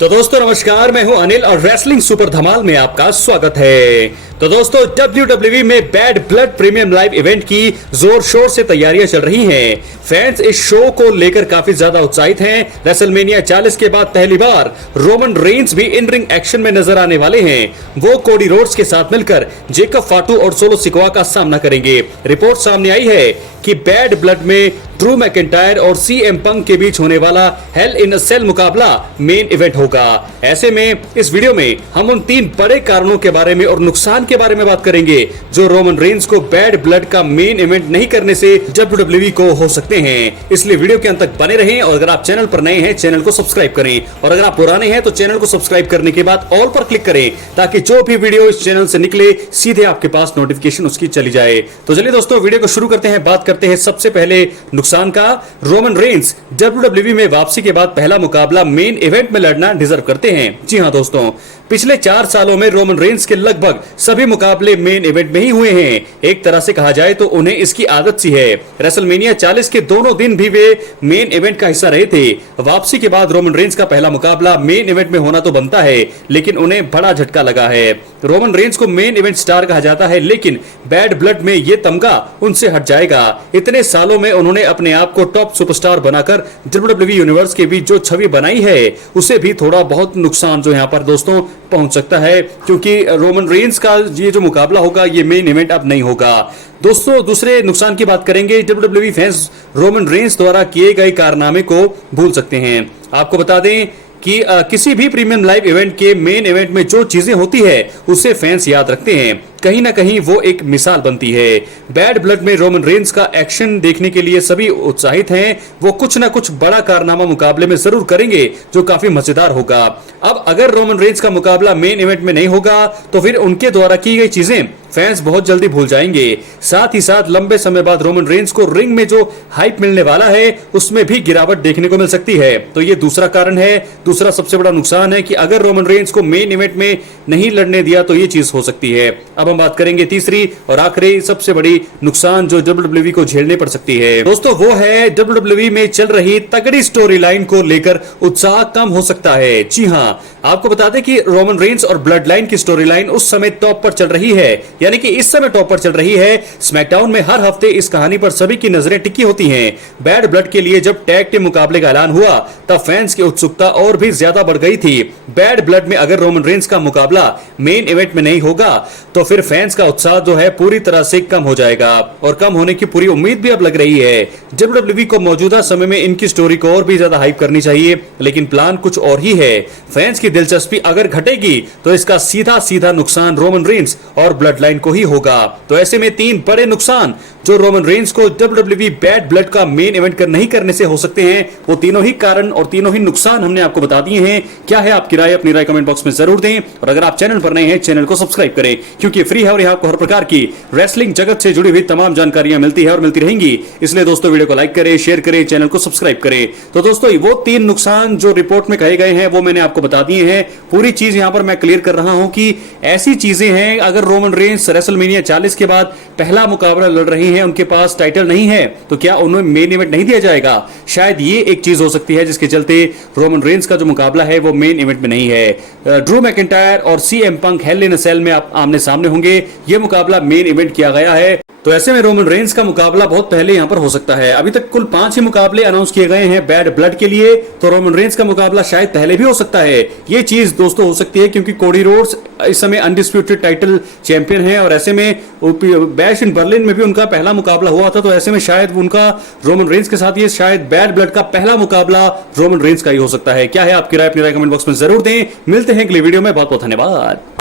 तो दोस्तों नमस्कार, मैं हूं अनिल और रेसलिंग सुपर धमाल में आपका स्वागत है। तो दोस्तों WWE में bad blood premium live event की जोर शोर से तैयारियां चल रही हैं। फैंस इस शो को लेकर काफी ज्यादा उत्साहित हैं। रेसलमेनिया 40 के बाद पहली बार रोमन रेंस भी इन रिंग एक्शन में नजर आने वाले हैं। वो कोडी रोड्स के साथ मिलकर जेकब फाटू और सोलो सिकोआ का सामना करेंगे। रिपोर्ट सामने आई है कि बैड ब्लड में ड्रू मैकिंटायर और CM पंक के बीच होने वाला हेल इन अ सेल मुकाबला मेन इवेंट होगा। ऐसे में इस वीडियो में हम उन 3 बड़े कारणों के बारे में और नुकसान के बारे में बात करेंगे जो रोमन रेंस को बैड ब्लड का मेन इवेंट नहीं करने से WWE को हो सकते हैं। इसलिए वीडियो के अंत तक बने रहें और अगर आप चैनल पर नए हैं चैनल को सब्सक्राइब करें और अगर आप पुराने हैं तो चैनल को सब्सक्राइब करने के बाद ऑल पर क्लिक करें ताकि जो भी वीडियो इस चैनल से निकले सीधे आपके पास नोटिफिकेशन उसकी चली जाए। तो चलिए दोस्तों वीडियो को शुरू करते हैं। बात करते हैं सबसे पहले नुकसान का। रोमन रेंस WWE में वापसी के बाद पहला मुकाबला मेन इवेंट में लड़ना डिजर्व करते हैं। जी हां दोस्तों, पिछले 4 सालों में रोमन रेंस के लगभग सभी मुकाबले मेन इवेंट में ही हुए हैं। एक तरह से कहा जाए तो उन्हें इसकी आदत सी है। रेसलमेनिया 40 के दोनों दिन भी वे मेन इवेंट का हिस्सा रहे थे। वापसी के बाद रोमन रेंस का पहला मुकाबला मेन इवेंट में होना तो बनता है, लेकिन उन्हें बड़ा झटका लगा है। रोमन रेंस को मेन इवेंट स्टार कहा जाता है, लेकिन बैड ब्लड में यह तमगा उनसे हट जाएगा। इतने सालों में उन्होंने अपने आप को टॉप सुपरस्टार बनाकर WWE यूनिवर्स के बीच जो छवि बनाई है उसे भी थोड़ा बहुत नुकसान जो यहाँ पर दोस्तों पहुंच सकता है, क्योंकि रोमन रेंस का ये जो मुकाबला होगा ये मेन इवेंट अब नहीं होगा। दोस्तों दूसरे नुकसान की बात करेंगे। WWE फैंस रोमन रेंस द्वारा किए गए कारनामे को भूल सकते हैं। आपको बता दें कि किसी भी प्रीमियम लाइव इवेंट के मेन इवेंट में जो चीजें होती है उसे फैंस याद रखते हैं। कहीं ना कहीं वो एक मिसाल बनती है। बैड ब्लड में रोमन रेंस का एक्शन देखने के लिए सभी उत्साहित हैं। वो कुछ ना कुछ बड़ा कारनामा मुकाबले में जरूर करेंगे जो काफी मजेदार होगा। अब अगर रोमन रेंस का मुकाबला मेन इवेंट में नहीं होगा तो फिर उनके द्वारा की गई चीजें फैंस बहुत जल्दी भूल जाएंगे। साथ ही साथ लंबे समय बाद रोमन रेंस को रिंग में जो हाइप मिलने वाला है उसमें भी गिरावट देखने को मिल सकती है। तो ये दूसरा कारण है। दूसरा सबसे बड़ा नुकसान है कि अगर रोमन रेंस को मेन इवेंट में नहीं लड़ने दिया तो ये चीज हो सकती है। अब हम बात करेंगे तीसरी और आखिरी सबसे बड़ी नुकसान जो WWE को झेलने पड़ सकती है। दोस्तों वो है WWE में चल रही तगड़ी स्टोरी लाइन को लेकर उत्साह कम हो सकता है। जी हां, आपको बता दें कि रोमन रेंस और ब्लड लाइन की स्टोरी लाइन उस समय टॉप पर चल रही है, यानी कि इस समय टॉप पर चल रही है। स्मैकडाउन में हर हफ्ते इस कहानी पर सभी की नजरें टिकी होती हैं। बैड ब्लड के लिए जब टैग टीम मुकाबले का ऐलान हुआ तब फैंस की उत्सुकता और भी ज्यादा बढ़ गई थी। बैड ब्लड में अगर रोमन रेंस का मुकाबला मेन इवेंट में नहीं होगा तो फिर फैंस का उत्साह जो है पूरी तरह से कम हो जाएगा और कम होने की पूरी उम्मीद भी अब लग रही है। WWE को मौजूदा समय में इनकी स्टोरी को और भी ज्यादा हाइप करनी चाहिए, लेकिन प्लान कुछ और ही है। फैंस की दिलचस्पी अगर घटेगी तो इसका सीधा सीधा नुकसान रोमन रेंस और ब्लड लाइन को ही होगा। तो ऐसे में 3 बड़े नुकसान जो रोमन रेंस को WWE बैड ब्लड का मेन इवेंट नहीं करने से हो सकते हैं, वो तीनों ही कारण और तीनों ही नुकसान हमने आपको बता दिए हैं। क्या है आपकी राय? अपनी राय कमेंट बॉक्स में जरूर दें और अगर आप चैनल पर नए हैं चैनल को सब्सक्राइब करें, क्योंकि फ्री है और यहाँ आपको हर प्रकार की रेसलिंग जगत से जुड़ी हुई तमाम जानकारियां मिलती है और मिलती रहेंगी। इसलिए दोस्तों वीडियो को लाइक करें, शेयर करें, चैनल को सब्सक्राइब करें। तो दोस्तों वो 3 नुकसान जो रिपोर्ट में कहे गए हैं वो मैंने आपको बता दिए हैं। पूरी चीज यहां पर मैं क्लियर कर रहा हूं कि ऐसी चीजें हैं, अगर रोमन रेंस रेसलमेनिया 40 के बाद पहला मुकाबला लड़ रही हैं, उनके पास टाइटल नहीं है, तो क्या उन्हें मेन इवेंट नहीं दिया जाएगा? शायद ये एक चीज हो सकती है जिसके चलते रोमन रेंस का जो मुकाबला है वो मेन इवेंट में नहीं है। ड्रू मैकिंटायर और CM पंक हेल इन अ सेल में आमने सामने होंगे। यह मुकाबला मेन इवेंट किया गया है, तो ऐसे में रोमन रेंस का मुकाबला बहुत पहले यहां पर हो सकता है। अभी तक कुल 5 ही मुकाबले अनाउंस किए गए हैं बैड ब्लड के लिए, तो रोमन रेंस का मुकाबला शायद पहले भी हो सकता है। ये चीज दोस्तों हो सकती है क्योंकि कोडी रोड्स इस समय अनडिस्प्यूटेड टाइटल चैंपियन है और ऐसे में बैश इन बर्लिन में भी उनका पहला मुकाबला हुआ था, तो ऐसे में शायद उनका रोमन रेंस के साथ ये शायद बैड ब्लड का पहला मुकाबला रोमन रेंस का ही हो सकता है। क्या है आपकी राय? अपनी राय कमेंट बॉक्स में जरूर दें। मिलते हैं अगली वीडियो में। बहुत बहुत धन्यवाद।